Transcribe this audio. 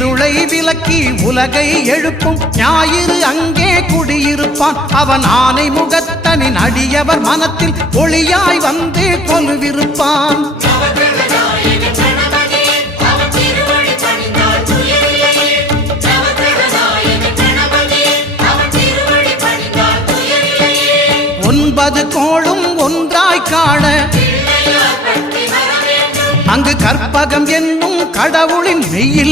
இருளை விலக்கி உலகை எழுப்பும் ஞாயிறு அங்கே குடியிருப்பான். அவன் ஆனை முகத்தனின் அடியவர் மனத்தில் ஒளியாய் வந்து கொலுவிருப்பான். ஒன்பது கோளும் ஒன்றாய் காண அங்கு கற்பகம் என்னும் கடவுளின் மெய்யில்